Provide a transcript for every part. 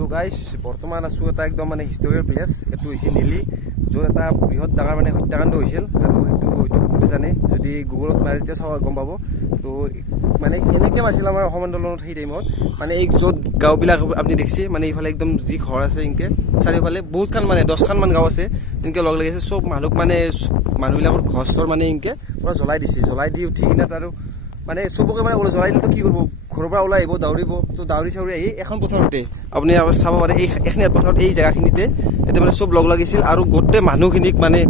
তো গাইজ বৰ্তমান আছোঁ এটা একদম মানে হিষ্টৰিকেল প্লেচ। এইটো হৈছে নেলি, য'ত এটা বৃহৎ ডাঙৰ মানে হত্যাকাণ্ড হৈছিল। আৰু সেইটো হয়তো বহুতে জানে, যদি গুগলত মাৰি তেতিয়া চাব গম পাব। তো মানে এনেকৈ মাৰিছিল আমাৰ অসম আন্দোলনত সেই টাইমত, মানে এই য'ত গাঁওবিলাক আপুনি দেখিছে, মানে এইফালে একদম যি ঘৰ আছে এনেকৈ চাৰিওফালে বহুতখন মানে 10খানমান গাঁও আছে, এনেকৈ লগ লাগিছে। চব মানুহক মানে মানুহবিলাকৰ ঘৰ চৰ মানে এনেকৈ পূৰা জ্বলাই দিছে। জ্বলাই দি উঠি কিনে আৰু মানে চবকে মানে জ্বলাই দিলেতো কি কৰিব, ঘৰৰ পৰা ওলাই আহিব, দাউৰিব। তো দাউৰি চাউৰি আহি এখন পথাৰতে আপুনি চাব পাৰে, এইখিনি পথাৰত এই জেগাখিনিতে এতিয়া মানে চব লগ লাগিছিল আৰু গোটেই মানুহখিনিক মানে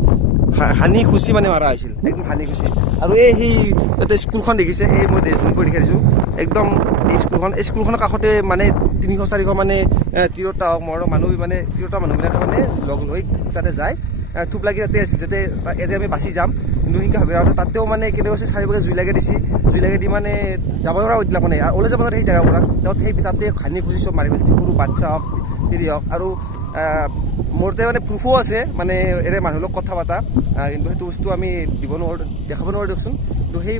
হানি খুচি মানে মাৰা হৈছিল, একদম হানি খুচি। আৰু সেই এটা স্কুলখন দেখিছে, এই মই জুম কৰি দেখাই দিছোঁ, একদম এই স্কুলখনৰ কাষতে মানে 300-400 মানে তিৰোতা হওক মৰম মানুহ, মানে তিৰোতা মানুহবিলাকে মানে লগ লৈ তাতে যায়, থোপ লাগি তাতে আছিল, যাতে ইয়াতে আমি বাচি যাম। কিন্তু সেনেকৈ ভাবি আৰু তাতেও মানে কেতিয়াবা চাৰিওফালে জুই লাগে জুই লাগে দি মানে যাব নোৱাৰা উঠিলাক মানে, ওলাই যাব নোৱাৰে সেই জেগাৰ পৰা। সেই তাতে হানি খুচি চব মাৰি পেলাইছে, সৰু বাচ্ছা হওক তিৰি হওক। আৰু মোৰতে মানে প্ৰুফো আছে, মানে এৰে মানুহৰ লগত কথা পতা, কিন্তু সেইটো বস্তু আমি দিব নোৱাৰোঁ, দেখাব নোৱাৰোঁ দিয়কচোন। কিন্তু সেই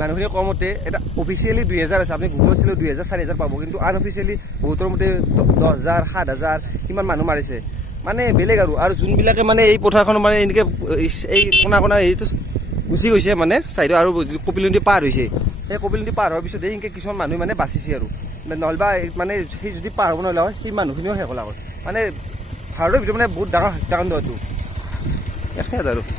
মানুহখিনিয়ে কমতে এটা অফিচিয়েলি 2000 আছে, আপুনি গুগলত চালেও 2000-4000 পাব, কিন্তু আনঅফিচিয়েলি বহুতৰ মতে 10,000, 7,000 সিমান মানুহ মাৰিছে। মানে বেলেগ আৰু যোনবিলাকে মানে এই পথাৰখন মানে এনেকৈ এই কোনা হেৰিটো গুচি গৈছে মানে চাইডত, আৰু কপিলনদী পাৰ হৈছে, সেই কপিলনদী পাৰ হোৱাৰ পিছতে এনেকৈ কিছুমান মানুহ মানে বাচিছে। আৰু নহ'লেবা মানে সেই যদি পাৰ হ'ব নহ'লে হয়, সেই মানুহখিনিও শেষ হ'ল আগত। মানে ভাৰতৰ ভিতৰত মানে বহুত ডাঙৰ হত্যাকাণ্ড এইটো, একেই আৰু